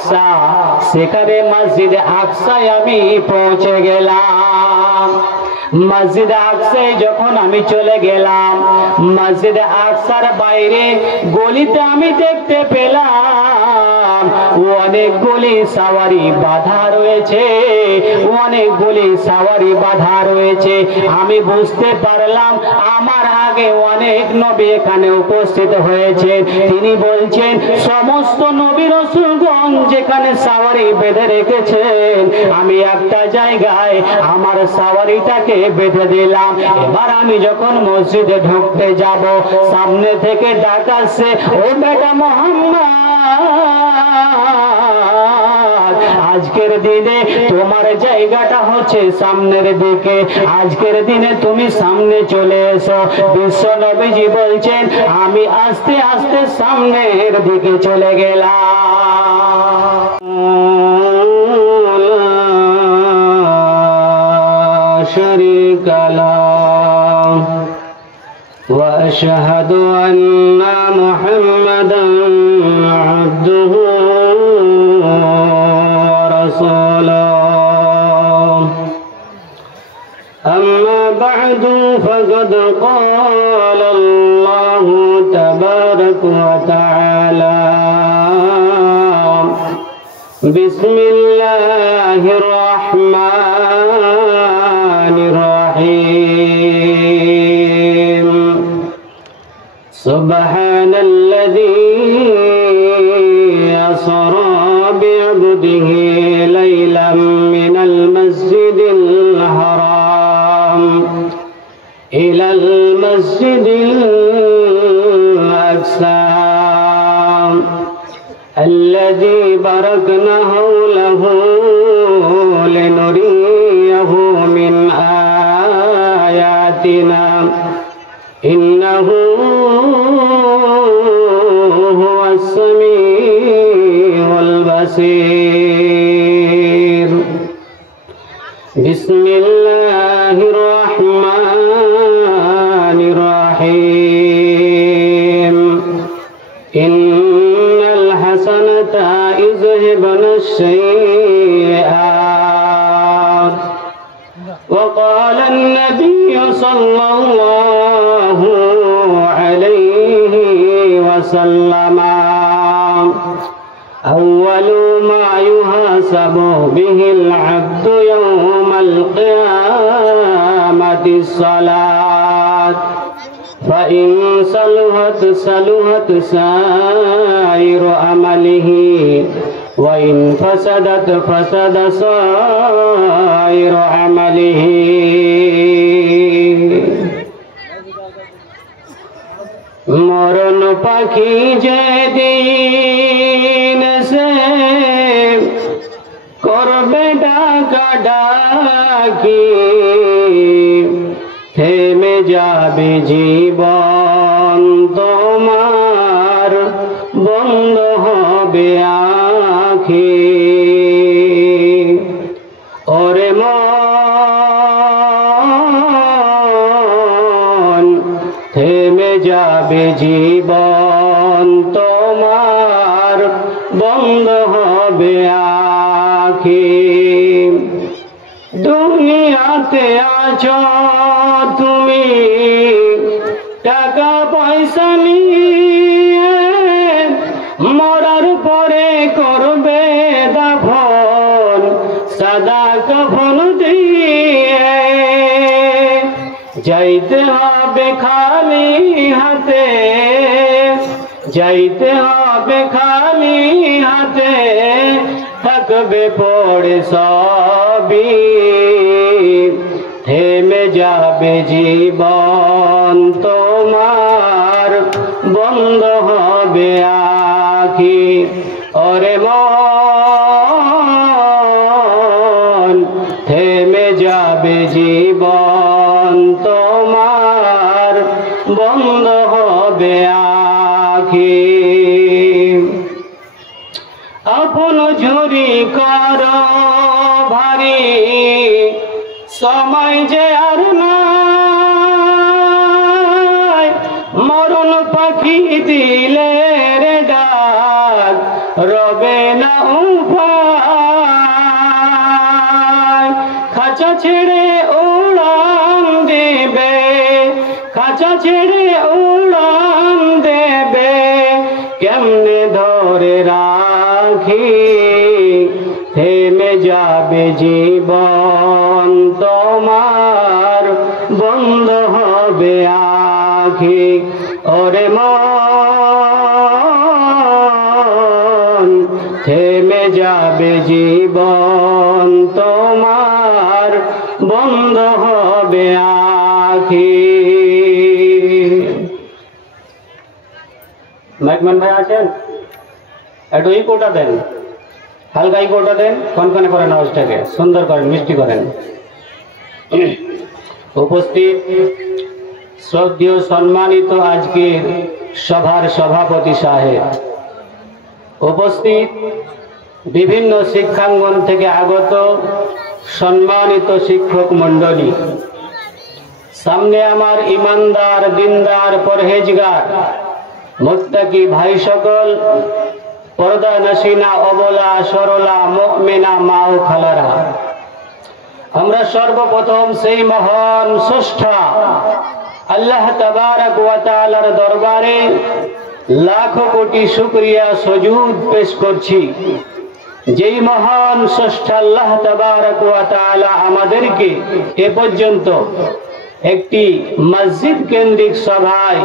আকসা, সেখানে মসজিদে আকসায় আমি পৌঁছে গেলাম। মসজিদে আকসায় যখন আমি চলে গেলাম, মসজিদে আকসার বাইরে গলিতে আমি দেখতে পেলাম অনেকগুলি সাওয়ারি বাঁধা রয়েছে, অনেকগুলি সাওয়ারি বাঁধা রয়েছে। আমি বুঝতে পারলাম আমার আগে অনেক নবী এখানে উপস্থিত হয়েছে। তিনি বলছেন সমস্ত নবী রাসূলগণ যেখানে সাওয়ারি বেঁধে রেখেছেন, আমি একটা জায়গায় আমার সাওয়ারিটাকে বেঁধে দিলাম। এবার আমি যখন মসজিদে ঢুকতে যাব, সামনে থেকে ডাক আসছে, ও বেটা মুহাম্মদ, আজকের দিনে তোমার জায়গাটা হচ্ছে সামনের দিকে, আজকের দিনে তুমি সামনে চলে এসো। বিশ্ব নবীজি বলছেন আমি আস্তে আস্তে সামনের দিকে চলে গেলাম। শারীকা লাহু ওয়া আশহাদু আন্না মুহাম্মাদান আবদুহু ওয়া রাসূলুহু। أما بعد فقد قال الله تبارك وتعالى بسم الله الرحمن الرحيم سبحان الذي أسرى بعبده ليلا من المسجد الحرام إلى المسجد الأقصى الذي باركنا حوله لنريه من آياتنا إنه هو السميع البصير. بسم الله الرحمن الرحيم إن الحسنة يذهبن السيئات وقال النبي صلى الله عليه وسلم أول ما يحاسب به العبد يوم القيامة الصلاة فإن صلحت صلحت سائر عمله وإن فسدت فسد سائر عمله. মরণ পাখি যেদিন সে করবে ডাকা ডাকি, থেমে যাবে জীবন তোমার, বন্ধ হবে আঁখি। ওরে মন, থেমে যাবে জীবন তোমার, বন্ধ হবে আঁখি। দুনিয়াতে আছো তুমি টাকা পয়সা নিয়ে, মরার পরে করবে দাফন সাদা কাফন দিয়ে। যাইতে হবে খালি হাতে, যাইতে হবে খালি হাতে, থাকবে পড়ে সবই, থেমে যাবে জীবন তোমার, বন্ধ হবে আঁখি। ওরে মন, থেমে যাবে জীবন তোমার, বন্ধ হবে আঁখি। আপন ঝুরি কর ভারী, সময় যে আর নাই, মরণ পাখি দিলে রে ডাক, রবে না উপায়, খাঁচা ছেড়ে উড়ান দেবে, খাঁচা ছেড়ে উড়ান দেবে, কেমনে ধরে রাখি, থেমে যাবে জীবন তোমার, বন্ধ হবে আঁখি। ওরে মন, থেমে যাবে জীবন তোমার, বন্ধ হবে আঁখি। মাইকম্যান ভাই আছেন? একটু ইকোটা দেন, হালকা ইকোটা দেন, কনকনে করেন আওয়াজটাকে, সুন্দর করেন, মিষ্টি করেন। উপস্থিত শ্রদ্ধেয় সম্মানিত আজকের সভার সভাপতি সাহেব, উপস্থিত বিভিন্ন শিক্ষাঙ্গন থেকে আগত সম্মানিত শিক্ষক মণ্ডলী, সামনে আমার ইমানদার, দিনদার, পরহেজগার, মুত্তাকি ভাই সকল, পর্দা নসিনা, অবলা, সরলা, মুমিনা মা ও খালারা, আমরা সর্বপ্রথম সেই মহান স্রষ্টা আল্লাহ তাবারক ওয়া তাআলার দরবারে লাখো কোটি শুকরিয়া সুজুদ পেশ করছি, যেই মহান স্রষ্টা আল্লাহ তাবারক ওয়া তাআলা আমাদেরকে এ পর্যন্ত একটি মসজিদ কেন্দ্রিক সভায়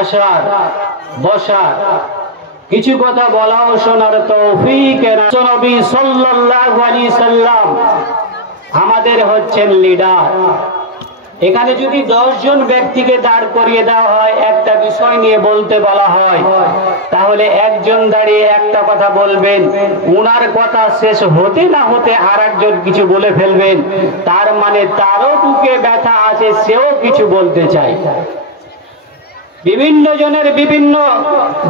আসার, বসার, কিছু কথা বলা ও শোনার তৌফিক নবী সাল্লাল্লাহু আলাইহি সাল্লাম আমাদের হচ্ছেন লিডার। এখানে যদি 10 জন ব্যক্তিকে দাঁড় করিয়ে দেওয়া হয়, একটা বিষয় নিয়ে বলতে বলা হয়, তাহলে একজন দাঁড়িয়ে একটা কথা বলবেন, উনার কথা শেষ হতে না হতে আর একজন কিছু বলে ফেলবেন, তার মানে তারও বুকে ব্যথা আছে, সেও কিছু বলতে চায়। বিভিন্ন জনের বিভিন্ন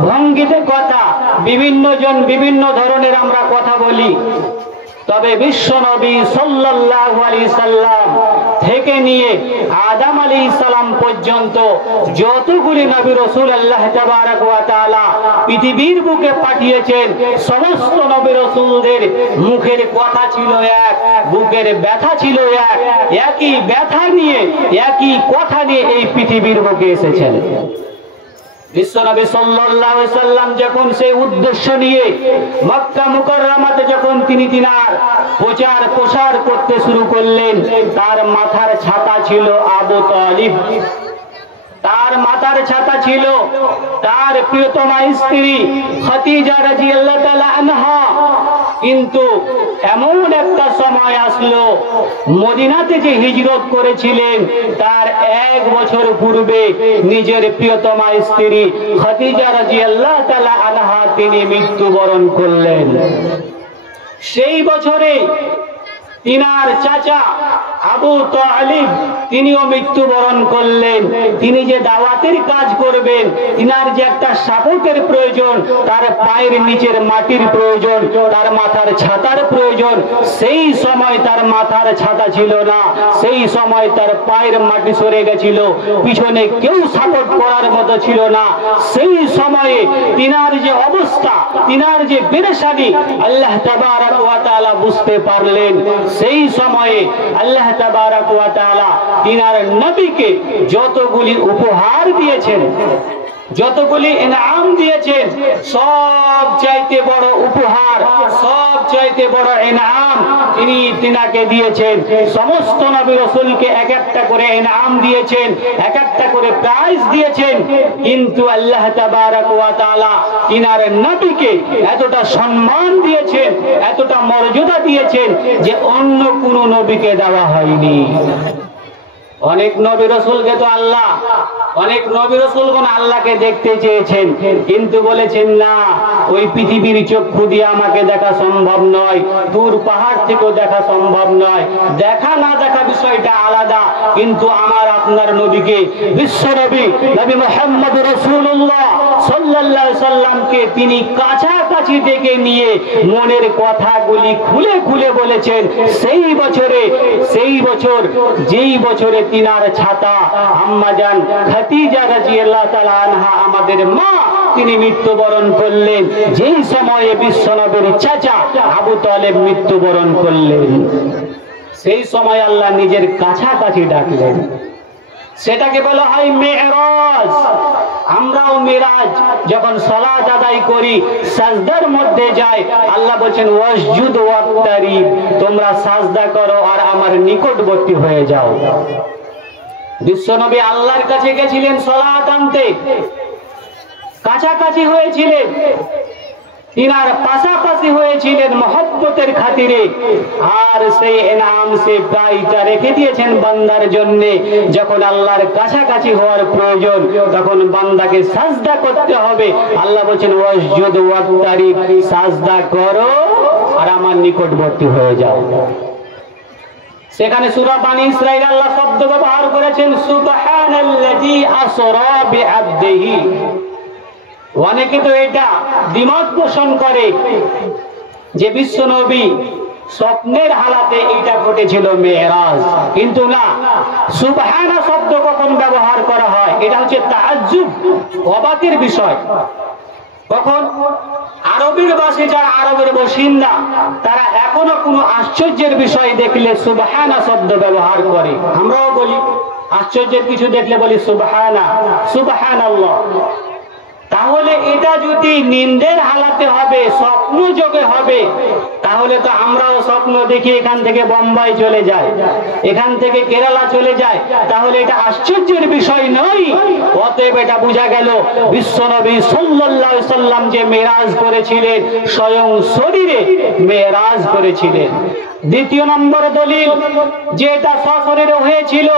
ভঙ্গিতে কথা, বিভিন্ন জন বিভিন্ন ধরনের আমরা কথা বলি, তবে বিশ্ব নবী সাল্লাল্লাহু আলাইহি সাল্লাম থেকে নিয়ে আদম আলাইহিস সালাম পর্যন্ত যতগুলি নবী রাসূল আল্লাহ তাবারক ওয়া তাআলা পৃথিবীর বুকে পাঠিয়েছেন, সমস্ত নবী রাসূলদের মুখের কথা ছিল এক, বুকের ব্যথা ছিল এক, একই ব্যথা নিয়ে, একই কথা নিয়ে এই পৃথিবীর বুকে এসেছেন। বিশ্বনবী সাল্লাল্লাহু আলাইহি সাল্লাম যখন সেই উদ্দেশ্য নিয়ে মক্কা মুকাররমাতে যখন তিনি তিনার প্রচার প্রসার করতে শুরু করলেন, তার মাথার ছাতা ছিল আবু তালিব, তার মাথার ছাতা ছিল তার প্রিয়তমা স্ত্রী খাদিজা রাদিয়াল্লাহু তাআলা আনহা। কিন্তু এমন একটা সময় আসলো, মদিনাতে যে হিজরত করেছিলেন তার 1 বছর পূর্বে নিজের প্রিয়তমা স্ত্রী খাদিজা রাদিয়াল্লাহু তাআলা আনহা তিনি মৃত্যুবরণ করলেন। সেই বছরে তিনার চাচা আবু তালিব তিনিও মৃত্যুবরণ করলেন। তিনি যে দাওয়াতের কাজ করবেন, তিনার যে একটা সাপোর্টের প্রয়োজন, তার পায়ের নিচের মাটির প্রয়োজন, তার মাথার ছাতার প্রয়োজন, সেই সময় তার মাথার ছাতা ছিল না, সেই সময় তার পায়ের মাটি সরে গেছিল, পিছনে কেউ সাপোর্ট করার মতো ছিল না। সেই সময়ে তিনার যে অবস্থা, তিনার যে পেরেশানি আল্লাহ তাবারক ওয়া তাআলা বুঝতে পারলেন। সেই সময়ে আল্লাহ তাবারক ওয়া তাআলা তিনার নবীকে যতগুলি উপহার দিয়েছেন, যতগুলি ইনাম দিয়েছেন, সব চাইতে বড় উপহার, সব চাইতে বড় ইনাম তিনি তিনাকে দিয়েছেন। সমস্ত নবী রাসূলকে এক একটা করে ইনাম দিয়েছেন, এক একটা করে প্রাইজ দিয়েছেন, কিন্তু আল্লাহ তাবারক ওয়া তাআলা তিনার নবীকে এতটা সম্মান দিয়েছেন, এতটা মর্যাদা দিয়েছেন যে অন্য কোন নবীকে দেওয়া হয়নি। অনেক নবী রাসূলকে তো আল্লাহ, অনেক নবী রাসূলগণ আল্লাহকে দেখতে চেয়েছেন, কিন্তু বলেছেন না, ওই পৃথিবীর চক্ষু দিয়ে আমাকে দেখা সম্ভব নয়, দূর পাহাড় থেকেও দেখা সম্ভব নয়, দেখা না দেখা বিষয়টা আলাদা, কিন্তু আমার আপনার নবীকে, বিশ্ব নবী নবী মুহাম্মদ রাসূলুল্লাহ সাল্লাল্লাহু আলাইহি সাল্লামকে তিনি কাছাকাছি ডেকে নিয়ে মনের কথাগুলি খুলে খুলে বলেছেন। সেই বছর যেই বছরে তিনার ছাতা আম্মা জান খাদিজা রাদিয়াল্লাহু তাআলা আনহা আমাদের মা তিনি মৃত্যুবরণ করলেন, যেই সময়ে বিশ্বনবীর চাচা আবু তালেব মৃত্যুবরণ করলেন। সেই সময় আল্লাহ নিজের কাছাকাছি ডাকলেন, সেটাকে বলা হয় মেরাজ। আমরাও মেরাজ যখন সালাত আদায় করি, সাজদার মধ্যে যাই, আল্লাহ বলেন ওয়াসজুদ ওয়াক্তারিব, তোমরা সাজদা করো আর আমার নিকটবর্তী হয়ে যাও। বিশ্বনবী আল্লাহর কাছে গেছিলেন সালাত আনতে, কাছাকাছি হয়েছিলেন, তিনার পাশাপাশি হয়েছিলেন মহব্বতের খাতিরে, আর সেই এনাম সে প্রায়টা রেখে দিয়েছেন বান্দার জন্য। যখন আল্লাহর কাছাকাছি হওয়ার প্রয়োজন, তখন বান্দাকে সাজদা করতে হবে। আল্লাহ বলেন ওয়াসজুদ ওয়াক্তারিব, সাজদা করো আর আমার নিকটবর্তী হয়ে যাও। সেখানে সূরা বানী ইসরাঈল আল্লাহ শব্দ ব্যবহার করেছেন সুবহানাল্লাযী আসরা বিআবদিহি। অনেকে তো এটা দ্বিমত পোষণ করে যে বিশ্বনবী স্বপ্নের হালাতে এটা ঘটেছিল মেরাজ, কিন্তু না, সুবহানা শব্দ কখন ব্যবহার করা হয়, এটা হচ্ছে তাআজ্জুব, অবাকের বিষয়। কখন আরবের ভাষায় যারা আরবের বাসিন্দা, তারা এখনো কোনো আশ্চর্যের বিষয় দেখলে সুবহানা শব্দ ব্যবহার করে। আমরাও বলি, আশ্চর্যের কিছু দেখলে বলি সুবহানা, সুবহানাল্লাহ। তাহলে এটা যদি নিন্দের হালাতে হবে, স্বপ্ন যোগে হবে, তাহলে তো আমরাও স্বপ্ন দেখি এখান থেকে বোম্বাই চলে যায়, এখান থেকে কেরালা চলে যায়, তাহলে এটা আশ্চর্যের বিষয় নয়। অতএব এটা বোঝা গেল বিশ্বনবী সাল্লাল্লাহু আলাইহি সাল্লাম যে মেরাজ করেছিলেন, স্বয়ং শরীরে মেরাজ করেছিলেন। দ্বিতীয় নম্বর দলিল যে এটা সশরীরে হয়েছিল,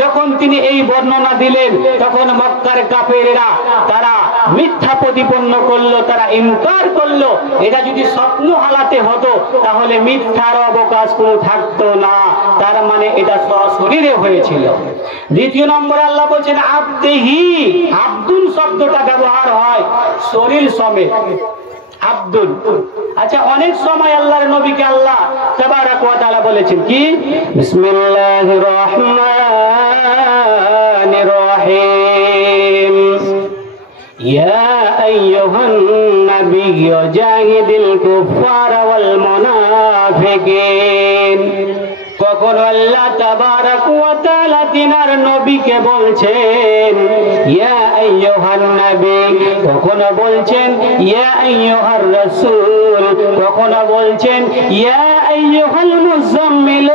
যখন তিনি এই বর্ণনা দিলেন, তখন মক্কার কাফেররা তারা মিথ্যা প্রতিপন্ন করলো, তারা ইনকার করলো। এটা যদি স্বপ্ন হালাতে হতো, তাহলে মিথ্যার অবকাশ কোনো থাকতো না, তার মানে এটা সশরীরে হয়েছিল। দ্বিতীয় নম্বর আল্লাহ বলছেন আবদিহি, আব্দুল শব্দটা ব্যবহার হয় শরীর সমেত, আব্দুল। আচ্ছা, অনেক সময় আল্লাহর নবীকে আল্লাহ তাবারাক ওয়া তাআলা বলেছেন কি, বিসমিল্লাহির রহমানির রহিম, ইয়া আইয়ুহান নাবিয়্যু জাহিদিল কুফারা ওয়াল মুনাফিকিন। কখন আল্লাহ তাবারাক ওয়া তাআলা তিনার নবীকে বলছেন ইয়া আইয়ুহান নবী, কখনো বলছেন ইয়া আইয়ুহার রাসূল, কখনো বলছেন ইয়া আইয়ুহাল মুজাম্মিল,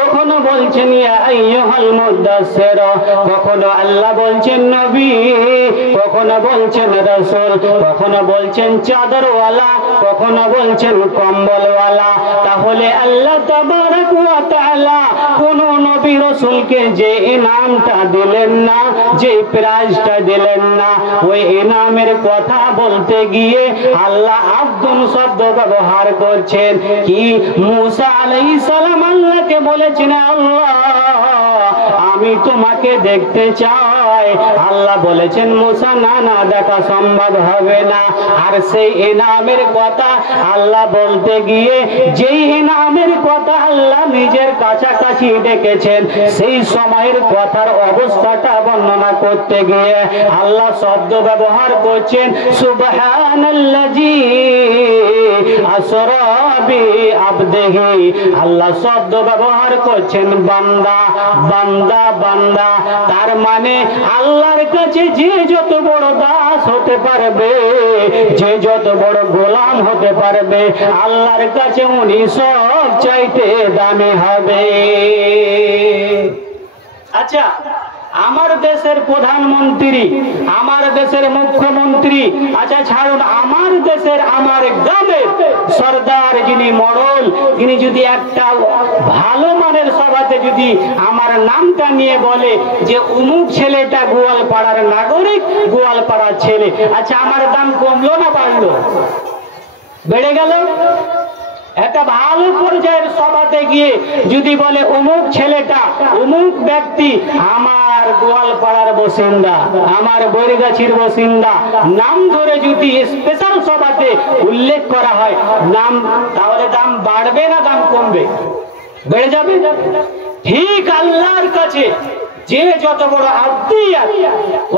কখনো বলছেন ইয়া আইয়ুহাল মুদাসসির, কখনো আল্লাহ বলছেন নবী, কখনো বলছেন রাসূল, কখনো বলছেন চাদরওয়ালা, কখনো বলছেন কম্বলওয়ালা। তাহলে আল্লাহ তাবারাক ওয়া তাআলা কোন নবী রাসূলকে যে ইনামটা দিলেন না, যে প্রাইজটা দিলেন না, ওই ইনামের কথা বলতে গিয়ে আল্লাহ আব্দুল শব্দ ব্যবহার করছেন। কি মুসা আলাইহিস সালাম আল্লাহকে বলেছেন আল্লাহ আমি তোমাকে দেখতে চাই, আল্লাহ বলেছেন মুসা না না, দেখা সম্ভব হবে না। আর সেই ইনামের কথা আল্লাহ বলতে গিয়ে, যেই ইনামের কথা আল্লাহ নিজের কাছাকাছি ডেকেছেন, সেই সময়ের কথার অবস্থাটা বর্ণনা করতে গিয়ে আল্লাহ শব্দ ব্যবহার করছেন সুবহানাল্লাযী আসরা বিআবদিহি। আল্লাহ শব্দ ব্যবহার করছেন বান্দা, বান্দা, বান্দা। তার মানে আল্লাহর কাছে যে যত বড় দাস হতে পারবে, যে যত বড় গোলাম হতে পারবে, আল্লাহর কাছে উনি সব চাইতে দামি হবে। আচ্ছা, আমার দেশের প্রধানমন্ত্রী, আমার দেশের মুখ্যমন্ত্রী, আচ্ছা ছাড়ুন, আমার দেশের, আমার গ্রামের সর্দার যিনি মডল, তিনি যদি একটা ভালো মানের সভাতে যদি আমার নামটা নিয়ে বলে যে অমুক ছেলেটা গোয়ালপাড়ার নাগরিক, গোয়ালপাড়ার ছেলে, আচ্ছা আমার দাম কমলো না বাড়লো? বেড়ে গেল। একটা ভালো পর্যায়ের সভাতে গিয়ে যদি বলে অমুক ছেলেটা, অমুক ব্যক্তি আমার গোয়ালপাড়ার বাসিন্দা, আমার বৈরগাছির বাসিন্দা, নাম ধরে যদি স্পেশাল সভাতে উল্লেখ করা হয় নাম, তাহলে দাম বাড়বে না দাম কমবে? বেড়ে যাবে। ঠিক আল্লাহর কাছে যে যত বড় আব্দিয়াত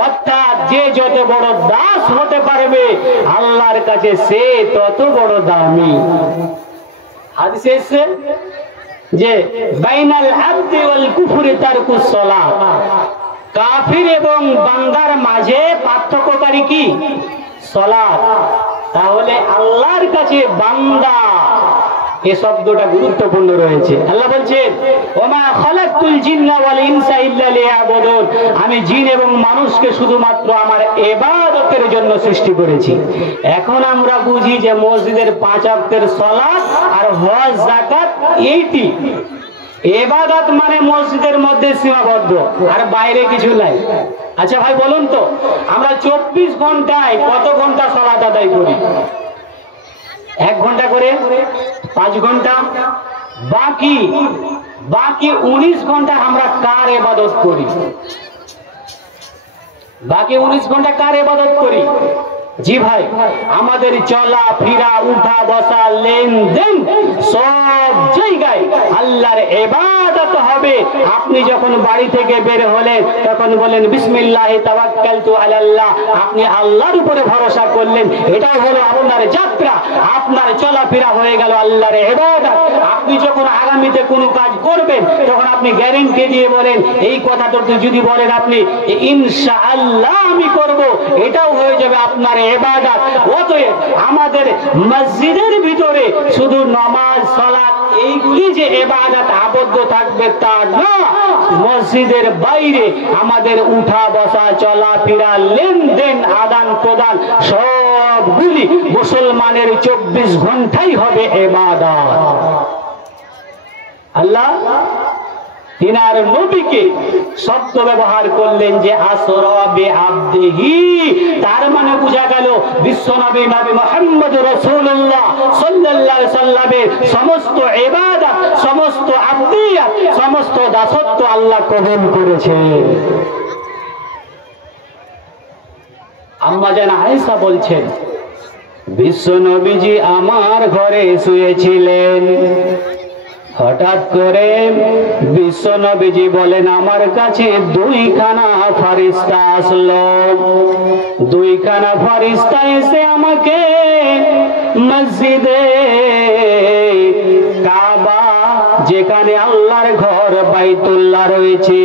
অর্থাৎ যে যত বড় দাস হতে পারবে আল্লাহর কাছে সে তত বড় দামি। হাদিসে এসেছে যে বাইনাল আবদি ওয়াল কুফরি তারকুস সালাত, কাফির এবং বান্দার মাঝে পার্থক্যকারী কি? সালাত। তাহলে আল্লাহর কাছে বান্দা এই শব্দটা গুরুত্বপূর্ণ রয়েছে। আল্লাহ বলছেন ওমা খালাকতুল জিন্না ওয়াল ইনসা ইল্লা লিয়াবুদুন, আমি জিন এবং মানুষকে শুধুমাত্র আমার ইবাদতের জন্য সৃষ্টি করেছি। এখন আমরা বুঝি যে মসজিদের 5 ওয়াক্তের সালাত আর হজ যাকাত এইটি ইবাদত, মানে মসজিদের মধ্যে সীমাবদ্ধ আর বাইরে কিছু নাই। আচ্ছা ভাই বলুন তো, আমরা 24 ঘন্টায় কত ঘন্টা সালাত আদায় করি? 1 ঘন্টা করে 5 ঘন্টা, বাকি 19 ঘন্টা আমরা কার ইবাদত করি? বাকি 19 ঘন্টা কার ইবাদত করি? জি ভাই, আমাদের চলা ফিরা উঠা বসা লেনদেন সব জায়গায় আল্লাহর ইবাদত হবে। আপনি যখন বাড়ি থেকে বের হলেন তখন বলেন বিসমিল্লাহি তাওয়াক্কালতু আলাল্লাহ, আপনি আল্লাহর উপরে ভরসা করলেন, এটাই হলো আপনার যাত্রা। আপনার চলাফেরা হয়ে গেল আল্লাহর ইবাদত। আপনি যখন আগামীতে কোনো কাজ করবেন তখন আপনি গ্যারান্টি দিয়ে বলেন, এই কথাটা যদি বলেন আপনি ইনশাআল্লাহ আমি করব, এটাও হয়ে যাবে আপনার ইবাদত। অতএব আমাদের মসজিদের ভিতরে শুধু নামাজ সালাত এইগুলি যে ইবাদত আবদ্ধ থাকবে তা না, মসজিদের বাইরে আমাদের উঠা বসা চলাফেরা লেনদেন আদান প্রদান সবগুলি মুসলমানের 24 ঘন্টাই হবে ইবাদত। আল্লাহ তিনার নবীকে শব্দ ব্যবহার করলেন যে আসরা বিআবদিহি, তার মানে বোঝা গেল বিশ্বনবী নবী মুহাম্মদ রাসূলুল্লাহ সাল্লাল্লাহু আলাইহি সাল্লামের সমস্ত ইবাদত, সমস্ত আবদিয়াত, সমস্ত দাসত্ব আল্লাহ কবুল করেছে। আম্মা জান আয়েশা বলছেন বিশ্বনবীজি আমার ঘরে শুয়েছিলেন, হঠাৎ করে বিশ্বনবীজি বলেন আমার কাছে 2খানা ফেরেশতা আসলো। 2খানা ফেরেশতা এসে আমাকে মসজিদে কাবা, যেখানে আল্লাহর ঘর বাইতুল্লাহ রয়েছে,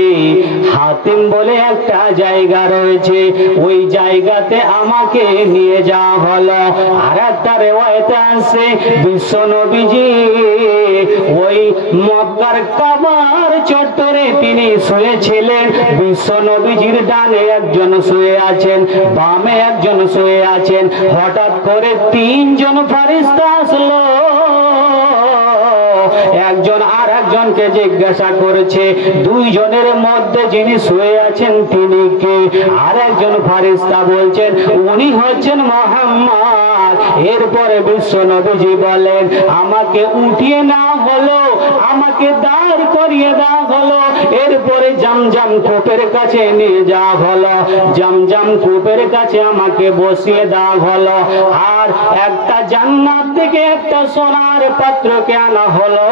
হাতিম বলে একটা জায়গা রয়েছে, ওই জায়গাতে আমাকে নিয়ে যাওয়া হলো। আর একটা রিওয়ায়েতে আছে বিশ্বনবীজি ওই মক্কার কাবার চত্বরে তিনি শুয়েছিলেন। বিশ্বনবীজির ডানে একজন শুয়ে আছেন, বামে একজন শুয়ে আছেন। হঠাৎ করে 3 জন ফেরেশতা আসলো। একজন আর একজনকে জিজ্ঞাসা করেছে 2 জনের মধ্যে যিনি শুয়ে আছেন তিনি কে? আর একজন ফেরেশতা বলছেন উনি হচ্ছেন মুহাম্মদ। এরপরে বিশ্বনবীজি বলেন আমাকে উঠিয়ে নেওয়া হলো, আমাকে দাঁড় করিয়ে দেওয়া হলো। এরপরে জামজাম কূপের কাছে নিয়ে যাওয়া হলো, জামজাম কূপের কাছে আমাকে বসিয়ে দেওয়া হলো। আর একটা জান্নাত থেকে একটা সোনার পাত্রকে আনা হলো।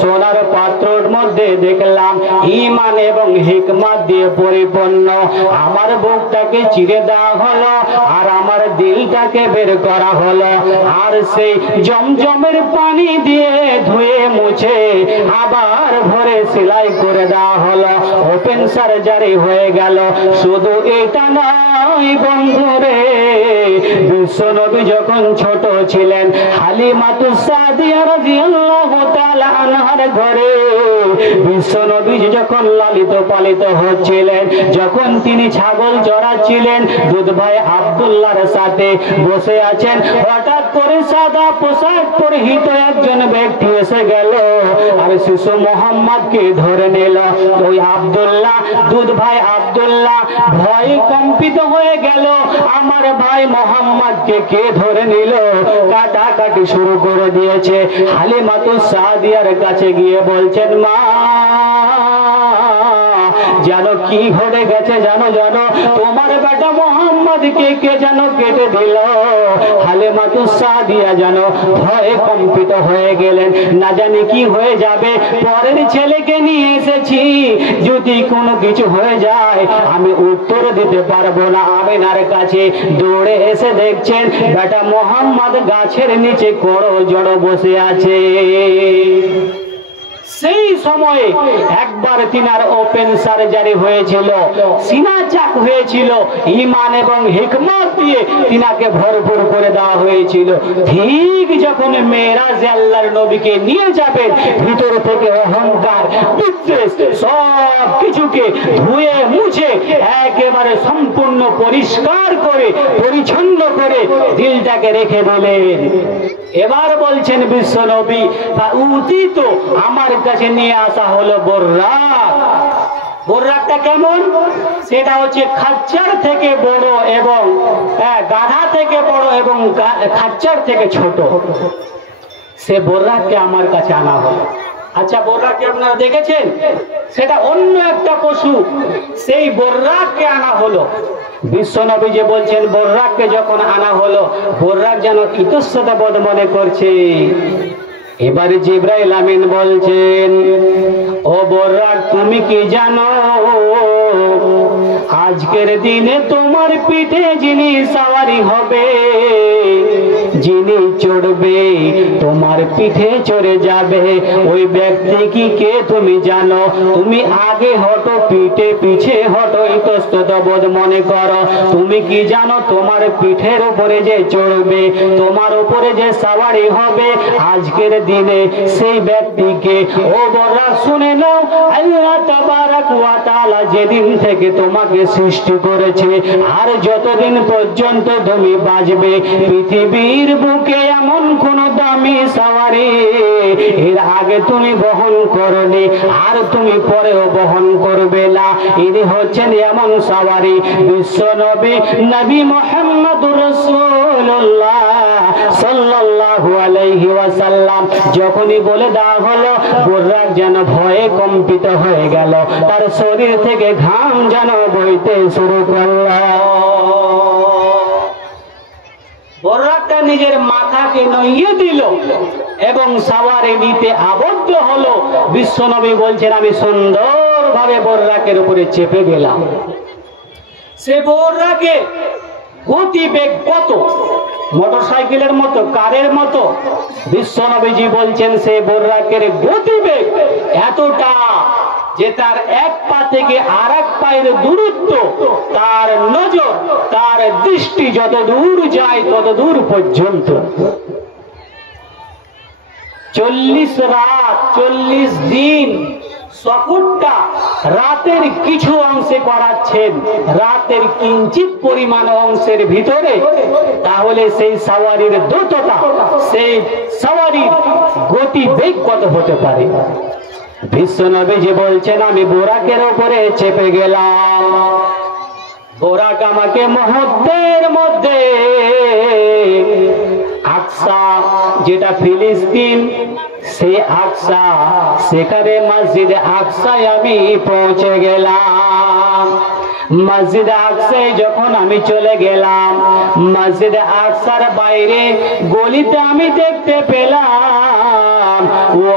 সোনার পাত্রের মধ্যে দেখলাম ঈমান এবং হিকমত দিয়ে পরিপূর্ণ। আমার বুকটাকে চিরে দেওয়া হলো আর আমার দিলটাকে বের করা হলো। আর সেই জমজমের পানি দিয়ে ধুয়ে মুছে আবার ভরে সেলাই করে দেওয়া হলো। ওপেন সার্জারি হয়ে গেল। শুধু এটা নয় বন্ধুরে, বিশ্বনবী যখন ছোট ছিলেন হালিমাতুস সাদিয়া রাদিয়াল্লাহু তাআলা আনহার ঘরে বিশ্বনবী যখন লালিত পালিত হচ্ছিলেন, যখন তিনি ছাগল চড়াচ্ছিলেন, দুধ ভাই আব্দুল্লাহর সাথে বসে আছেন, হঠাৎ করে সাদা পোশাক পরিহিত একজন ব্যক্তি এসে গেল আর শিশু মোহাম্মদকে ধরে নিল। ওই আব্দুল্লাহ, দুধ ভাই আব্দুল্লাহ ভয়ে কম্পিত হয়ে গেল। আমার ভাই মোহাম্মদকে কে ধরে নিল? কাটাকাটি শুরু করে দিয়েছে। হালিমাতুস সাদিয়ার কাছে গিয়ে বলছেন মা, জানো কি ঘটে গেছে জানো জানো তোমার বেটা মোহাম্মদকে কে যেন কেটে দিল। হালিমাতুস সাদিয়া জানো ভয়ে কম্পিত হয়ে গেলেন, না জানি কি হয়ে যাবে, পরের ছেলেকে নিয়ে এসেছি, যদি কোনো কিছু হয়ে যায় আমি উত্তর দিতে পারবো না। আমিনার কাছে দৌড়ে এসে দেখছেন বেটা মোহাম্মদ গাছের নিচে কোড়ো জড়ো বসে আছে। সেই সময়ে একবার তিনার ওপেন সার্জারি হয়েছিল, সিনা চাক হয়েছিল, ঈমান এবং হিকমত দিয়ে তিনাকে ভরপুর করে দেওয়া হয়েছিল। ঠিক যখন মেরাজে আল্লাহর নবীকে নিয়ে যাবেন, ভিতর থেকে অহংকার বিদ্বেষ সব কিছুকে ধুয়ে মুছে একেবারে সম্পূর্ণ পরিষ্কার করে পরিচ্ছন্ন করে দিলটাকে রেখে দিলেন। এবার বলছেন বিশ্ব নবী উদিত আমার কাছে নিয়ে আসা হলো বোররাক। বোররাকটা কেমন? সেটা হচ্ছে খাচ্চার থেকে বড় এবং গাধা থেকে বড় এবং খাচ্চার থেকে ছোট। সে বোররাককে আমার কাছে আনা হলো। আচ্ছা, বোররাককে আপনারা দেখেছেন? সেটা অন্য একটা পশু, সেই বোররাককে আনা হলো। বিশ্ব নবী যে বলছেন বোররাককে যখন আনা হলো, বোররাক যেন ইতস্ততা বোধ মনে করছে। এবারে জিবরাইল আমিন বলছেন, ও বোররাক তুমি কি জানো আজকের দিনে তোমার পিঠে যিনি সওয়ারি হবে, যিনি চড়বে তোমার পিঠে চড়ে যাবে, ওই ব্যক্তি কি কে তুমি জানো? তুমি আগে হটো পিঠে পিছে হটো ইতস্ততা বোধ মনে করো। তুমি কি জানো তোমার পিঠের উপরে যে চড়বে, তোমার উপরে যে সওয়ারি হবে আজকের দিনে, সেই ব্যক্তিকে ও বড়রা শুনে নাও, আল্লাহ তাবারাক ওয়া তাআলা যেদিন থেকে তোমাকে সৃষ্টি করেছে আর যতদিন পর্যন্ত তুমি বাঁচবে, পৃথিবীর বুকে এমন কোন দামি সওয়ারি এর আগে তুমি বহন করনি আর তুমি পরেও বহন করবে না। ইনি হচ্ছেন এমন সওয়ারি বিশ্ব নবী নবী মুহাম্মদুর রাসূলুল্লাহ সাল্লাল্লাহু আলাইহি ওয়াসাল্লাম যখনই বলে দেওয়া হলো, বোররাক যেন ভয়ে কম্পিত হয়ে গেল, তার শরীর থেকে ঘাম যেন বইতে শুরু করল। বোররাকটা নিজের মাথাকে নইয়ে দিল এবং সওয়ারি নিতে আবদ্ধ হলো। বিশ্বনবী বলছেন আমি সুন্দরভাবে বোররাকের উপরে চেপে গেলাম। সে বোররাকে গতিবেগ কত? মোটরসাইকেলের মতো, কারের মতো। বিশ্বনবীজি বলছেন সে বোররাকের গতিবেগ এতটা যে তার এক পা থেকে আর এক পায়ের দূরত্ব, তার নজর, তার দৃষ্টি যত দূর যায় তত দূর পর্যন্ত। 40 রাত 40 দিন সফরটা রাতের কিছু অংশে করাচ্ছেন, রাতের কিঞ্চিত পরিমাণ অংশের ভিতরে, তাহলে সেই সওয়ারির দ্রুততা, সেই সওয়ারির গতিবেগ কত হতে পারে? বিশ্বনবীজি বলছেন আমি বোরাকের উপরে চেপে গেলাম। বোরাক আমাকে মুহূর্তের মধ্যে আকসা, যেটা ফিলিস্তিন, সেই আকসা, সেখানে মসজিদে আকসায় আমি পৌঁছে গেলাম। মসজিদে আকসায় যখন আমি চলে গেলাম, মসজিদে আকসার বাইরে গলিতে আমি দেখতে পেলাম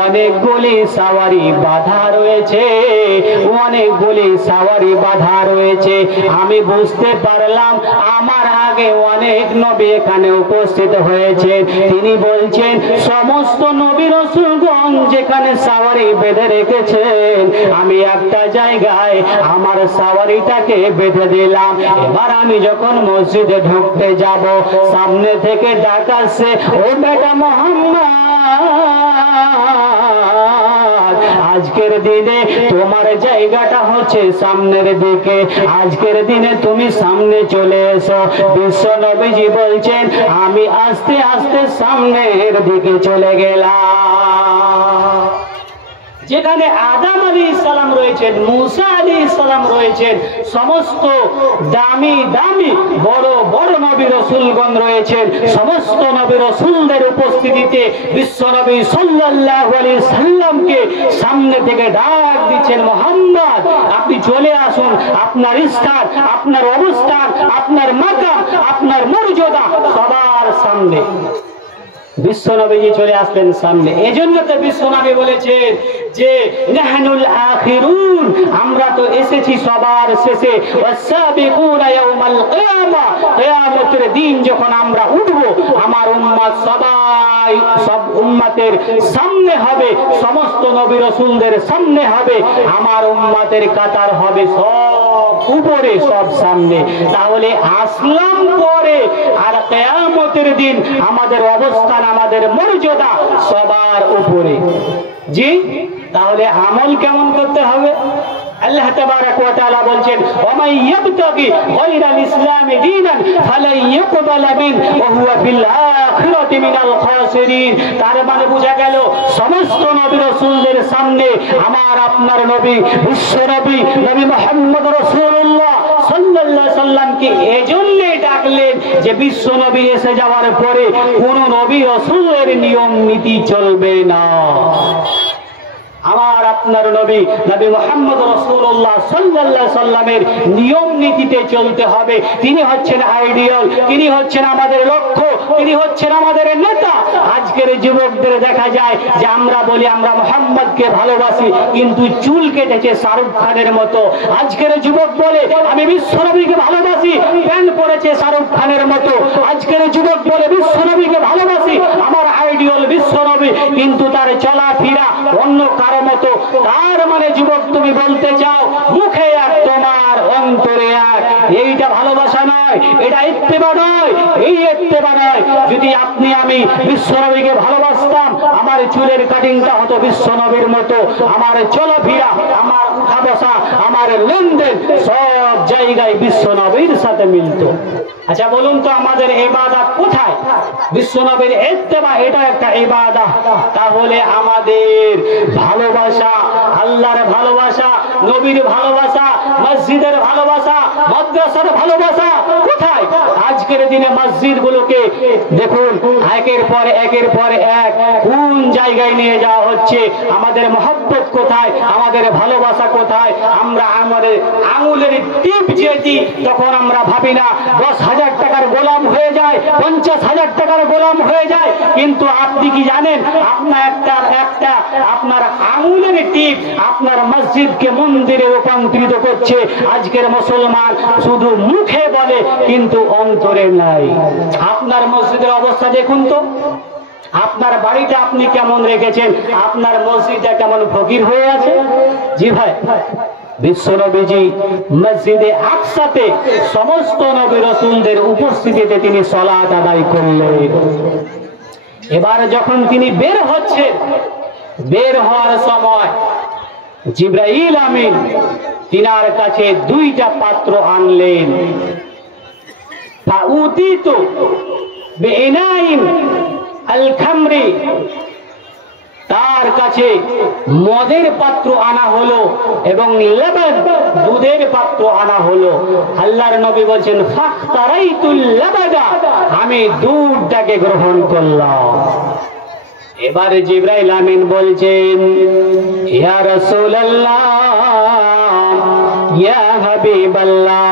অনেকগুলি সওয়ারি বাঁধা রয়েছে, অনেকগুলি সওয়ারি বাঁধা রয়েছে। আমি বুঝতে পারলাম আমার আগে অনেক নবী এখানে উপস্থিত হয়েছে। তিনি বলছেন সমস্ত নবী রাসূলগণ যেখানে সওয়ারি বেঁধে রেখেছেন, আমি একটা জায়গায় আমার সওয়ারিটাকে বেঁধে দিলাম। এবার আমি যখন মসজিদে ঢুকতে যাব, সামনে থেকে ডাক আসছে, ও বেটা মোহাম্মদ, আজকের দিনে তোমার জায়গাটা হচ্ছে সামনের দিকে, আজকের দিনে তুমি সামনে চলে এসো। বিশ্ব নবীজি বলছেন আমি আস্তে আস্তে সামনের দিকে চলে গেলাম। যেখানে আদম আলাইহিস সালাম রয়েছেন, মুসা আলাইহিস সালাম রয়েছেন, সমস্ত দামি দামি বড় বড় নবী রাসূলগণ রয়েছেন, সমস্ত নবী রাসূলদের উপস্থিতিতে বিশ্বনবী সাল্লাল্লাহু আলাইহি সাল্লামকে সামনে থেকে ডাক দিচ্ছেন, মুহাম্মদ আপনি চলে আসুন, আপনার স্থান, আপনার অবস্থান, আপনার মাকাম, আপনার মর্যাদা সবার সামনে। বিশ্বনবীজি চলে আসলেন সামনে। এজন্য তো বিশ্বনবী বলেছেন যে নাহনুল আখিরুন, আমরা তো এসেছি সবার শেষে, ওয়াসাবিকুনা ইয়াউমাল কিয়ামা, কিয়ামতের দিন যখন আমরা উঠব আমার উম্মত সবাই সব উম্মতের সামনে হবে, সমস্ত নবী রাসূলদের সামনে হবে, আমার উম্মতের কাতার হবে সব উপরে সব সামনে। তাহলে আসলাম পরে আর কিয়ামতের দিন আমাদের অবস্থান, আমাদের মর্যাদা সবার উপরে। জি, তাহলে আমল কেমন করতে হবে? আল্লাহ তাবারাক ওয়া তাআলা বলছেন, ওয়ামাই ইয়াবতাগি গায়রাল ইসলামি দীনান ফালাই ইউকবালা মিন ওয়া হুয়া ফিল আখিরাতি মিনাল খাসিরিন। তার মানে বোঝা গেল সমস্ত নবী রাসূলদের সামনে আমার আপনার নবী, বিশ্ব নবী, নবী মুহাম্মদ রাসূলুল্লাহ সাল্লাল্লাহু আলাইহি সাল্লামকে এজন্য ডাকলেন যে বিশ্ব নবী এসে যাওয়ার পরে কোন নবী রাসূলের নিয়ম নীতি চলবে না। আমার আপনার নবী, নবী মুহাম্মদ রাসূলুল্লাহ সাল্লাল্লাহু আলাইহি সাল্লামের নিয়ম নীতিতে চলতে হবে। তিনি হচ্ছেন আইডিয়াল, তিনি হচ্ছেন আমাদের লক্ষ্য, তিনি হচ্ছেন আমাদের নেতা। আজকের যুবকদের দেখা যায় যে আমরা বলি আমরা মুহাম্মদকে ভালোবাসি, কিন্তু চুল কেটেছে শাহরুখ খানের মতো। আজকের যুবক বলে আমি বিশ্বনবীকে ভালোবাসি, প্যান্ট পরেছে শাহরুখ খানের মতো। আজকের যুবক বলে বিশ্বনবীকে ভালোবাসি, আমার আইডিয়াল বিশ্বনবী, কিন্তু তার চলাফেরা অন্য কারো মতো। তার মানে যুবক তুমি বলতে চাও মুখে এক তোমার অন্তরে এক, এইটা ভালোবাসা নয়, এটা ইত্তেবা নয়, এই ইত্তেবা নয়। যদি আপনি আমি বিশ্বনবীকে ভালোবাসতাম, আমার চুলের কাটিংটা হতো বিশ্বনবীর মতো, আমার চলাফেরা, আমার উঠা বসা, আমার লেনদেন সব জায়গায় বিশ্বনবীর সাথে মিলতো। আচ্ছা বলুন তো আমাদের ইবাদত কোথায়? বিশ্বনবীর ইত্তেবা এটা একটা ইবাদত। তাহলে আমাদের ভালোবাসা, আল্লাহর ভালোবাসা, নবীর ভালোবাসা, মসজিদের ভালোবাসা, মাদ্রাসার ভালোবাসা কোথায়? আজকের দিনে মসজিদ গুলোকে দেখুন একের পর এক কোন জায়গায় নিয়ে যাওয়া হচ্ছে। আমাদের মহব্বত কোথায়? আমাদের ভালোবাসা কোথায়? আমরা আমাদের আঙুলের টিপ যেটি তখন আমরা ভাবি না 10,000 টাকার গোলাম হয়ে যায়, 50,000 টাকার গোলাম হয়ে যায়। কিন্তু আপনি কি জানেন আপনার একটা আপনার আঙুলের টিপ আপনার মসজিদকে মন্দিরে রূপান্তরিত করছে। আজকের মুসলমান শুধু মুখে বলে কিন্তু অন্তরে নাই। আপনার মসজিদের অবস্থা দেখুন তো, আপনার বাড়িটা আপনি কেমন রেখেছেন, আপনার মসজিদটা কেমন ফকির হয়ে আছে। জি ভাই, বিশ্বনবীজি মসজিদে আকসাতে সমস্ত নবী রাসূলদের উপস্থিতিতে তিনি সালাত আদায় করলেন। এবার যখন তিনি বের হচ্ছেন, বের হওয়ার সময় জিবরাইল আমিন তিনার কাছে 2টা পাত্র আনলেন। ফাউতিতু বিইনাইন আল খামরি, তার কাছে মদের পাত্র আনা হলো এবং লবন দুধের পাত্র আনা হলো। আল্লাহর নবী বলেন ফাখতারাইতুল লবনা, আমি দুধটাকে গ্রহণ করলাম। এবারে জিবরাইল আমিন বলছেন ইয়া রাসূলুল্লাহ, ইয়া হাবিবাল্লাহ,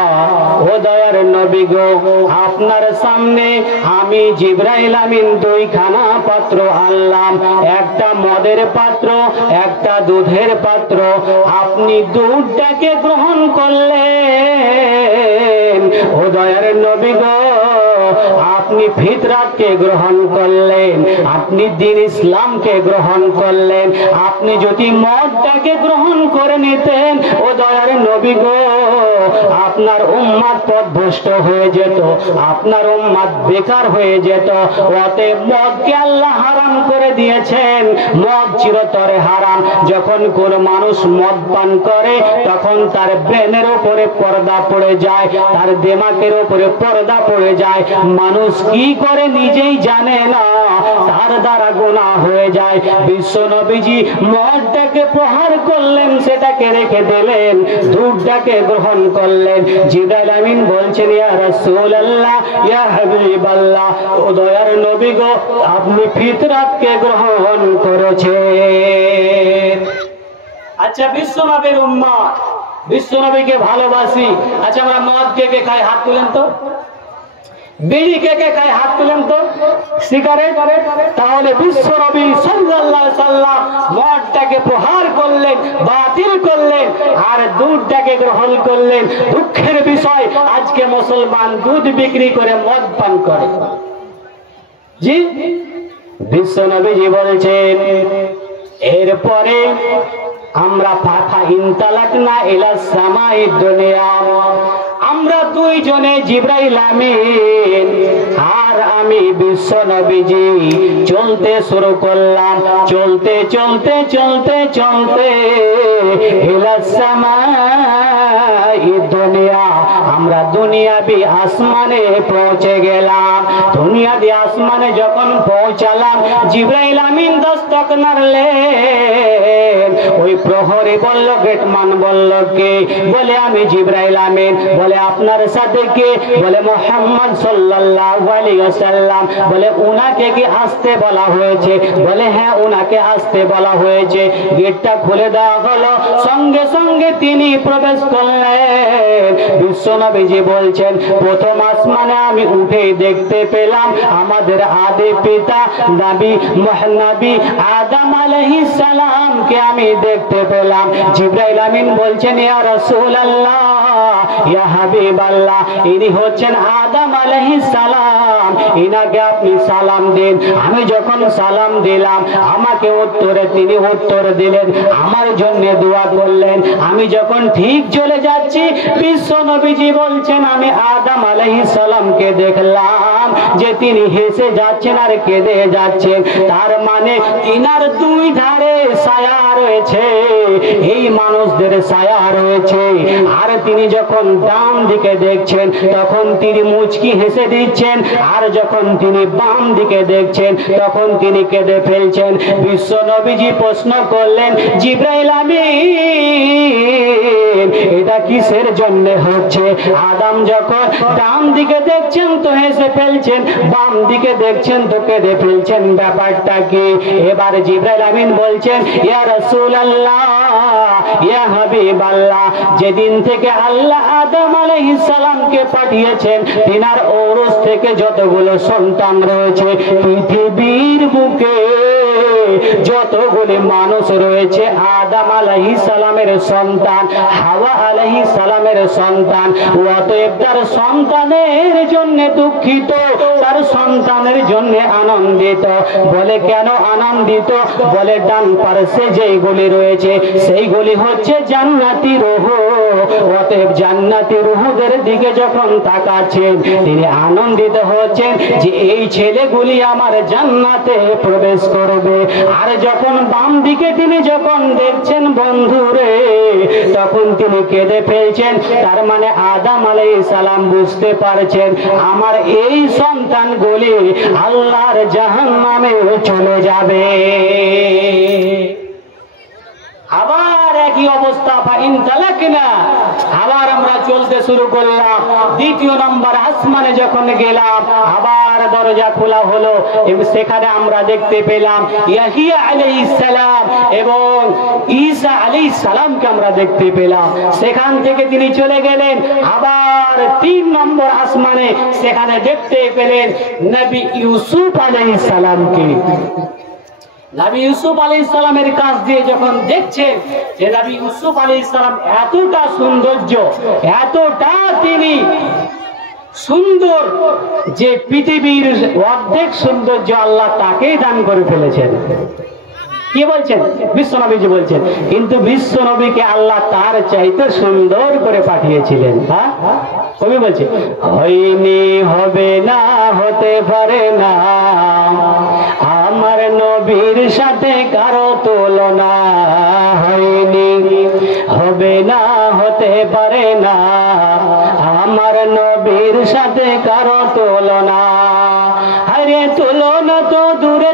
ও দয়ার নবী গো, আপনার সামনে আমি জিবরাইল আমিন 2খানা পাত্র আনলাম, একটা মদের পাত্র, একটা দুধের পাত্র। আপনি দুধটাকে গ্রহণ করলেন। ও দয়ার নবী গো, আপনি ফিতরাতকে গ্রহণ করলেন, আপনি দ্বীন ইসলামকে গ্রহণ করলেন। আপনি যদি মদটাকে গ্রহণ করে নিতেন, ও দয়ার নবী গো, আপনার উম্মত পথভ্রষ্ট হয়ে যেত, আপনার উম্মত বেকার হয়ে যেত। অতএব মদকে আল্লাহ হারাম করে দিয়েছেন, মদ চিরতরে হারাম। যখন কোন মানুষ মদ পান করে তখন তার ব্রেনের উপরে পর্দা পড়ে যায়, তার দিমাগের উপরে পর্দা পড়ে যায়। মানুষ কি করে নিজেই জানে না। তার দ্বারা গুনাহ হয়ে যায়। বিশ্ব নবীজি মদটাকে প্রহার করলেন, সেটাকে রেখে দিলেন, দুধটাকে গ্রহণ করলেন। জিবরাইল আমিন বলছেন, ইয়া রাসূলুল্লাহ, ইয়া হাবিবাল্লাহ, ও দয়ার নবী গো, আপনি ফিতরাতকে গ্রহণ করেছেন। আচ্ছা, বিশ্ব নবীর উম্মত, বিশ্ব নবীকে ভালোবাসি। আচ্ছা, আমরা মদ কে কে খাই? হাত তুলেন তো। বিড়ি কে কে খায়? হাত তুলেন তো। সিগারেট? তাহলে বিশ্ব নবী সাল্লাল্লাহু আলাইহি সাল্লাম মদটাকে প্রহার করলেন, বাতিল করলেন, আর দুধটাকে গ্রহণ করলেন। দুঃখের বিষয়, আজকে মুসলমান দুধ বিক্রি করে মদ পান করে। জি, বিশ্ব নবীজি বলছেন, এরপরে আমরা ফাতা ইনতালাকনা ইলা সামাই দুনিয়া, আমরা দুইজনে জিবরাইল আমিন আর আমি বিশ্ব নবীজি চলতে শুরু করলাম। চলতে চলতে চলতে চলতে ইলা সামাই দুনিয়া, আমরা দুনিয়াবি আসমানে পৌঁছে গেলাম। দুনিয়াবি আসমানে যখন পৌঁছালাম, জিবরাইল আমিন দস্তক নাড়লেন। ওই প্রহরী বলল, গেটমান বলল, কে? বলে, আমি জিবরাইল আমিন। বলে, আপনার সাথে কে? বলে, মুহাম্মদ সাল্লাল্লাহু আলাইহি ওয়াসাল্লাম। বলে, উনাকে কি আসতে বলা হয়েছে? বলে, হ্যাঁ, উনাকে আসতে বলা হয়েছে। গেটটা খুলে দেওয়া হলো, সঙ্গে সঙ্গে তিনি প্রবেশ করলেন। বিশ্ব নবীজি বলছেন, প্রথম আসমানে আমি উঠে দেখতে পেলাম আমাদের আদি পিতা নবী নবী আদম আলাইহিস সালামকে আমি দেখতে পেলাম। জিবরাইল আমিন বলছেন, ইয়া রাসূলুল্লাহ, ইয়া হাবিবাল্লাহ, ইনি হচ্ছেন আদম আলাইহিস সালাম, ইনাকে আপনি সালাম দিন। আমি যখন সালাম দিলাম, আমাকে উত্তরে তিনি উত্তর দিলেন, আমার জন্য দোয়া করলেন। আমি যখন ঠিক চলে যাচ্ছি, বিশ্ব নবীজি বলছেন, আমি আদম আলাইহিস সালামকে দেখলাম যে তিনি হেসে যাচ্ছেন আর কেঁদে যাচ্ছেন। তার মানে তিনার দুই ধারে ছায়া রয়েছে, এই মানুষদের ছায়া রয়েছে। আর তিনি যখন ডান দিকে দেখছেন, তখন তিনি মুচকি হেসে দিচ্ছেন, আর যখন তিনি বাম দিকে দেখছেন, তখন তিনি কেঁদে ফেলছেন। বিশ্ব নবীজি প্রশ্ন করলেন, জিবরাইল আমিন, এটা কিসের জন্য হচ্ছে? আদম যখন ডান দিকে দেখছেন তো হেসে ফেলছেন, বাম দিকে দেখছেন তো কেঁদে ফেলছেন, ব্যাপারটা কি? এবার জিবরাইল আমিন বলছেন, ইয়া রাসূলুল্লাহ, ইয়া হাবিবাল্লাহ, যেদিন থেকে আল্লাহ আদম আলাইহিস সালামকে পাঠিয়েছেন, তিনার ঔরস থেকে যতগুলো সন্তান রয়েছে, পৃথিবীর বুকে যতগুলি মানুষ রয়েছে, আদম আলাইহিস সালামের সন্তান, হাওয়া আলাইহিস সালামের সন্তান। অতএব তার সন্তানের জন্য দুঃখিত, তার সন্তানের জন্য আনন্দিত। বলে, কেন আনন্দিত? বলে, ডান পার্শ্বে যেইগুলি রয়েছে সেইগুলি হচ্ছে জান্নাতি রূহ। অতএব জান্নাতি রূহদের দিকে যখন তাকাচ্ছেন, তিনি আনন্দিত হচ্ছেন যে এই ছেলেগুলি আমার জান্নাতে প্রবেশ করবে। আর যখন বাম দিকে তিনি যখন দেখছেন, বন্ধুরে, তখন তিনি কেঁদে ফেলছেন। তার মানে আদম আলাইহিস সালাম বুঝতে পারছেন, আমার এই সন্তানগুলি আল্লাহর জাহান্নামে চলে যাবে। আবার একই অবস্থা, আবার আমরা চলতে শুরু করলাম। দ্বিতীয় নম্বর আসমানে যখন গেলাম, আবার দরজা খোলা হলো, সেখানে আমরা দেখতে পেলাম ইয়াহিয়া আলাইহিস সালাম এবং ঈসা আলাইহিস সালামকে আমরা দেখতে পেলাম। সেখান থেকে তিনি চলে গেলেন আবার 3 নম্বর আসমানে, সেখানে দেখতে পেলেন নবী ইউসুফ আলাইহিস সালামকে। নবী ইউসুফ আলাইহিস সালামের কাছ দিয়ে যখন দেখছেন যে নবী ইউসুফ আলাইহিস সালাম এতটা সৌন্দর্য, এতটা তিনি সুন্দর যে পৃথিবীর অর্ধেক সৌন্দর্য আল্লাহ তাকেই দান করে ফেলেছেন। কি বলছেন? বিশ্বনবীজি বলছেন, কিন্তু বিশ্বনবীকে আল্লাহ তার চাইতে সুন্দর করে পাঠিয়েছিলেন। হ্যাঁ, কবি বলছে, হয়নি, হবে না, হতে পারে না, আমার নবীর সাথে কারো তুলনা। হয়নি, হবে না, হতে পারে না, আমার নবীর সাথে কারো তুলনা। আরে তুলনা তো দূরে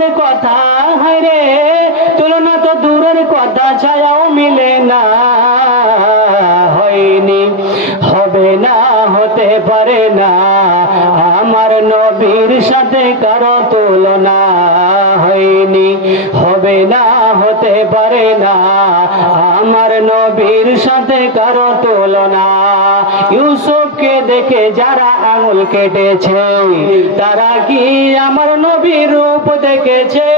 হায়রে তুলনা তো দূরের কথা, ছায়াও মিলে না, হয়নি, হবে না, হতে পারে না, আমার নবীর সাথে কারো তুলনা, হয়নি, হবে না, হতে পারে না, আমার নবীর সাথে কারো তুলনা। ইউসুফকে দেখে যারা আঙুল কেটেছে, তারা কি আমার নবীর রূপ দেখেছে?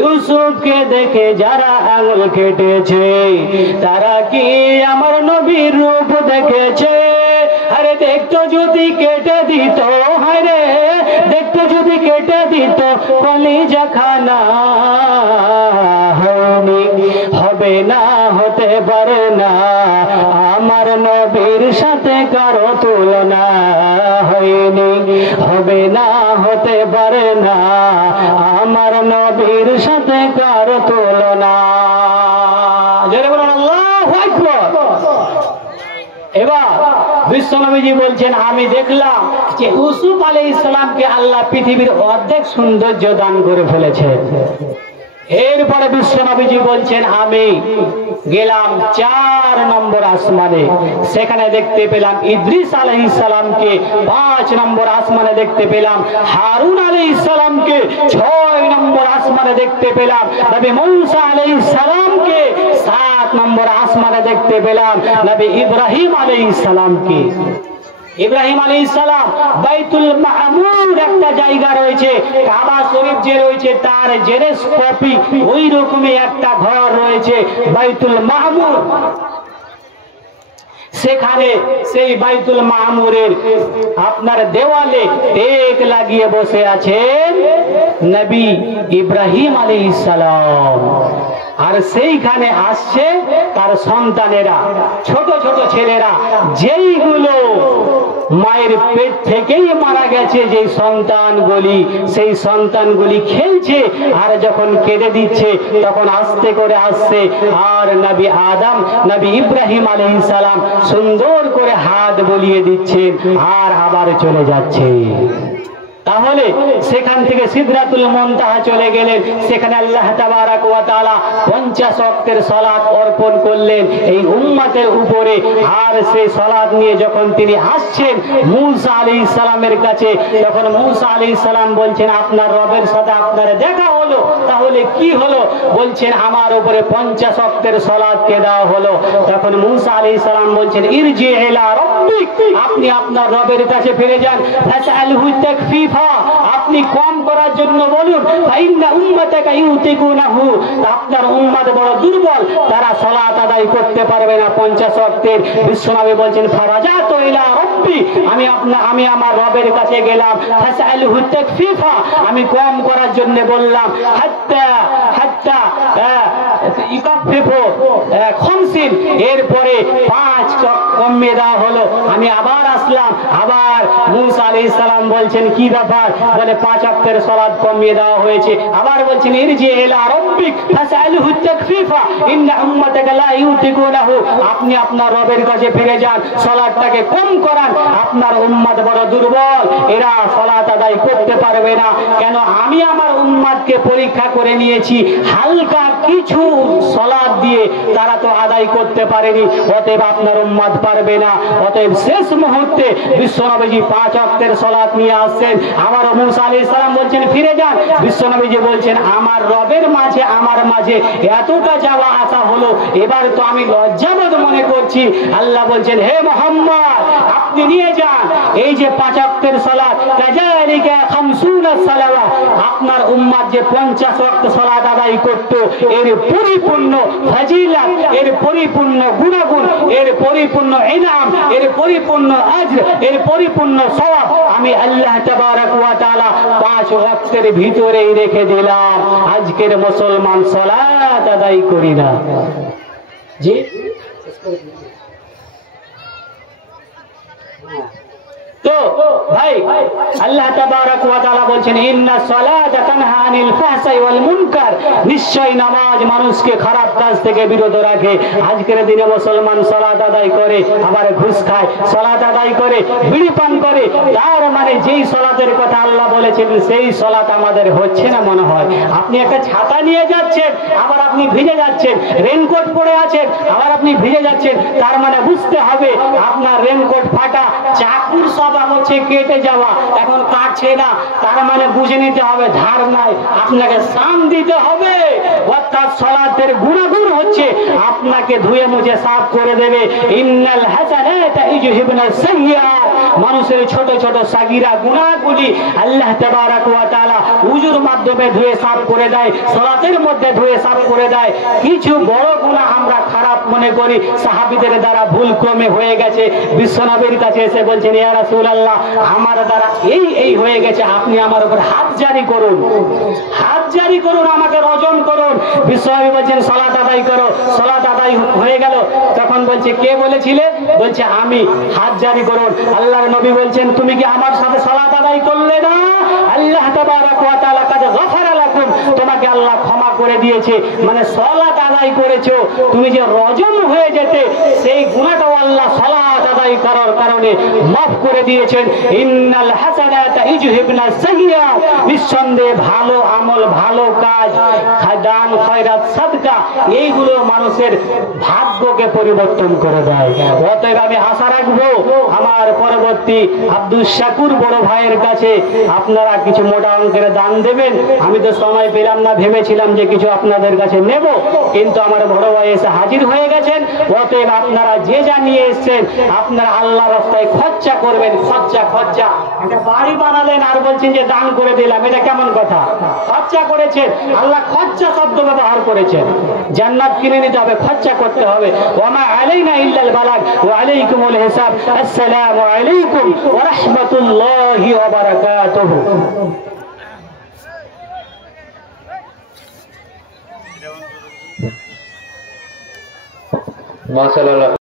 ইউসুফকে দেখে যারা আঙুল কেটেছে, তারা কি আমার নবীর রূপ দেখেছে? আরে দেখতো যদি কেটে দিত, হায়রে দেখতো যদি কেটে দিত কলিজা খানা, হয়নি, হবে না, হতে পারে না, আমার নবীর সাথে কারো তুলনা, হয়নি, হবে না, হতে পারে না, আমার নবীর সাথে কারো তুলনা। জোরে বলুন আল্লাহু আকবার। এবার বিশ্বনবীজি বলছেন, আমি দেখলাম যে ইউসুফ আলাইহিস সালামকে আল্লাহ পৃথিবীর অর্ধেক সৌন্দর্য দান করে ফেলেছে। এরপরে বিশ্বনবীজি বলছেন, আমি গেলাম 4 নম্বর আসমানে, সেখানে দেখতে পেলাম ইদ্রিস আলাইহিস সালামকে, 5 নম্বর আসমানে দেখতে পেলাম হারুন আলাইহিস সালামকে, 6 নম্বর আসমানে দেখতে পেলাম নবী মূসা আলাইহিস সালামকে, 7 নম্বর আসমানে দেখতে পেলাম নবী ইব্রাহিম আলাইহিস সালামকে। ইব্রাহিম আলাইহিস সালাম বাইতুল মামুর একটা জায়গা রয়েছে, কাবা শরীফ যে রয়েছে তার জেরক্স কপি ওই রকমই একটা ঘর রয়েছে বাইতুল মামুর। সেখানে সেই বাইতুল মামুরের আপনার দেওয়ালে টেক লাগিয়ে বসে আছেন নবী ইব্রাহিম আলাইহিস সালাম, আর সেইখানে আসছে তার সন্তানেরা, ছোট ছোট ছেলেরা, যেইগুলো মায়ের পেট থেকেই মারা গেছে, যেই সন্তানগুলি, সেই সন্তানগুলি খেলছে, আর যখন কেটে দিচ্ছে তখন আস্তে করে আসছে, আর নবী আদম নবী ইব্রাহিম আলাইহিস সালাম সুন্দর করে হাত বুলিয়ে দিচ্ছেন আর আবার চলে যাচ্ছে। তাহলে সেখান থেকে সিদরাতুল মুনতাহা চলে গেলেন, সেখানে আল্লাহ তাবারাক ওয়া তাআলা 50 ওয়াক্তের সালাত অর্পণ করলেন এই উম্মতের উপরে। আর সেই সালাত নিয়ে যখন তিনি আসছেন মূসা আলাইহিস সালামের কাছে, তখন মূসা আলাইহিস সালাম বলছেন, আপনার রবের সাথে আপনার দেখা হলো, তাহলে কি হলো? বলছেন, আমার উপরে 50 ওয়াক্তের সালাত কে দেওয়া হলো। তখন মূসা আলাইহিস সালাম বলছেন, ইরজি ইলা রাব্বিক, আপনি আপনার রবের কাছে ফিরে যান, ফাসআলহু তাকফিফ, আপনি কম করার জন্য বলুন, ফাইন্না উম্মাতাকা ইউতিকুনাহু, আপনার উম্মত বড় দুর্বল, তারা সালাত আদায় করতে পারবে না 50 ওয়াক্তের। বিশ্বনবী বলছেন, ফারাজাতু ইলা রাব্বি, আমি আমার রবের কাছে গেলাম, ফাসআলহু তাকফিফা, আমি কম করার জন্য বললাম, হাত্তা ইকাফিফু 50, এরপরে 5 কমিয়ে দেওয়া হলো। আমি আবার আসলাম, আবার মূসা আলাইহিস সালাম বলছেন, কি ব্যাপার? বলে 5 ওয়াক্তের সালাত কমিয়ে দেওয়া হয়েছে। আবার বলছেন, ইরজি ইলা রাব্বিক ফাসআলহু তাকফিফা ইন্না উম্মাতাকা লা ইউতিকুনাহু, আপনি আপনার রবের কাছে ফিরে যান, সালাতটাকে কম করান, আপনার উম্মত বড় দুর্বল, এরা সালাত আদায় করতে পারবে না। কেন? আমি আমার উম্মতকে পরীক্ষা করে নিয়েছি, হালকা কিছু সালাত দিয়ে তারা তো আদায় করতে পারেনি, অতএব আপনার উম্মত পারবে না। অতএব শেষ মুহূর্তে বিশ্বনবীজি 5 ওয়াক্তের সালাত নিয়ে আসছেন। আমার মূসা আলাইহিস সালাম বলছেন, ফিরে যান। বিশ্বনবীজি বলছেন, আমার রবের মাঝে আমার মাঝে এতটা যাওয়া আসা হলো, এবার তো আমি লজ্জাবোধ মনে করছি। আল্লাহ বলছেন, হে মুহাম্মদ, আপনি নিয়ে যান এই যে 5 ওয়াক্তের সালাত, কাযালিকা 50 সালাওয়াত, আপনার উম্মত যে 50 ওয়াক্ত সালাত আদায় করত, এর পরিপূর্ণ ফজিলত, এর পরিপূর্ণ গুণাগুণ, এর পরিপূর্ণ ইনাম, এর পরিপূর্ণ আজর, এর পরিপূর্ণ সওয়াব আমি আল্লাহ তাবারাক ওয়া তাআলা 5 ওয়াক্তের ভিতরেই রেখে দিলাম। আজকের মুসলমান সালাত আদায় করি না। জি তো ভাই আল্লাহ তাবারাক ওয়া তাআলা বলছেন ইন্নাস সালাতা তানহা আনিল ফাহশাই ওয়াল মুনকার, নিশ্চয় নামাজ মানুষকে খারাপ কাজ থেকে বিরত রাখে। আজকের দিনে মুসলমান সালাত আদায় করে আবার ঘুষ খায়, সালাত আদায় করে বিড়ি পান করে, তার মানে যেই সালাতের কথা আল্লাহ বলেছেন সেই সালাত আমাদের হচ্ছে না মনে হয়। আপনি একটা ছাতা নিয়ে যাচ্ছেন আবার আপনি ভিজে যাচ্ছেন, রেনকোট পরে আছেন আবার আপনি ভিজে যাচ্ছেন, তার মানে বুঝতে হবে আপনার রেনকোট ফাটা, চাকুর সব হচ্ছে কেটে যাওয়া, এখন কাটছে না, তার মানে বুঝে নিতে হবে ধার নাই, আপনাকে সাম দিতে হবে। অর্থাৎ সালাতের গুনাহগুলো হচ্ছে আপনাকে ধুয়ে মুছে সাফ করে দেবে। ইন্নাল হাসানাতা ইউযহিবুনাস সাইয়্যাত, মানুষের ছোট ছোট সাগীরা গুনাহগুলি আল্লাহ তাবারাক ওয়া তাআলা উযুর মাধ্যমে ধুয়ে সাফ করে দেয়, সালাতের মধ্যে ধুয়ে সাফ করে দেয়। কিছু বড় গুনাহ আমরা খারাপ মনে করি, সাহাবীদের দ্বারা ভুল ক্রমে হয়ে গেছে, বিশ্বনবীর কাছে এসে বলছেন ইয়া রাসূলুল্লাহ আমার দ্বারা এই হয়ে গেছে, আপনি আমার উপর হাত জারি করুন, হাত জারি করুন, আমাকে রজম করুন। বিশ্বনবী বলছেন সালাত আদায় করো, সালাত আদায় হয়ে গেল, তখন বলছে কে বলেছিলে? বলছে আমি, হাত জারি করুন। আল্লাহর নবী বলছেন তুমি কি আমার সাথে সালাত আদায় করলে না? আল্লাহ তাবারাক ওয়া তাআলা কাদ গফারা লাকুম, তোমাকে আল্লাহ ক্ষমা করে দিয়েছে, মানে সালাত আদায় করেছো, তুমি যে রজম হয়ে যেতে সেই গুনাহটাও আল্লাহ সালাত আদায় করার কারণে মাফ করে দিয়েছেন। ইন্নাল হাসানাতা ইউযহিবুনাস সাইয়্যাত, নিঃসন্দেহে ভালো আমল, ভালো কাজ, দান খয়রাত সাদকা, এইগুলো মানুষের ভাগ্যকে পরিবর্তন করে দেয়। অতএব আমি আশা রাখবো আমার পরবর্তী আব্দুল শাকুর বড় ভাইয়ের কাছে আপনারা কিছু মোটা অঙ্কের দান দেবেন। আমি তো সময় পেলাম না, ভেবেছিলাম যে কিছু আপনাদের কাছে নেব, কিন্তু আমার বড় ভাই এসে হাজির হয়ে গেছেন। অতএব আপনারা যে যা নিয়ে এসেছেন আপনারা আল্লাহ রাস্তায় খরচা করবেন। খরচা একটা বাড়ি বানালেন আর বলছেন যে দান করে দিলাম, এটা কেমন কথা? খরচা করেছেন, আল্লাহ খরচা শব্দ ব্যবহার করেছেন। জান্নাত কিনে নিতে হবে, খরচা করতে হবে। ওয়া মা আলাইনা ইল্লাল বালাগ ওয়া আলাইকুমুল হিসাব। আসসালামু আলাইকুম ওয়া রাহমাতুল্লাহি ওয়া বারাকাতুহু। মাশাআল্লাহ।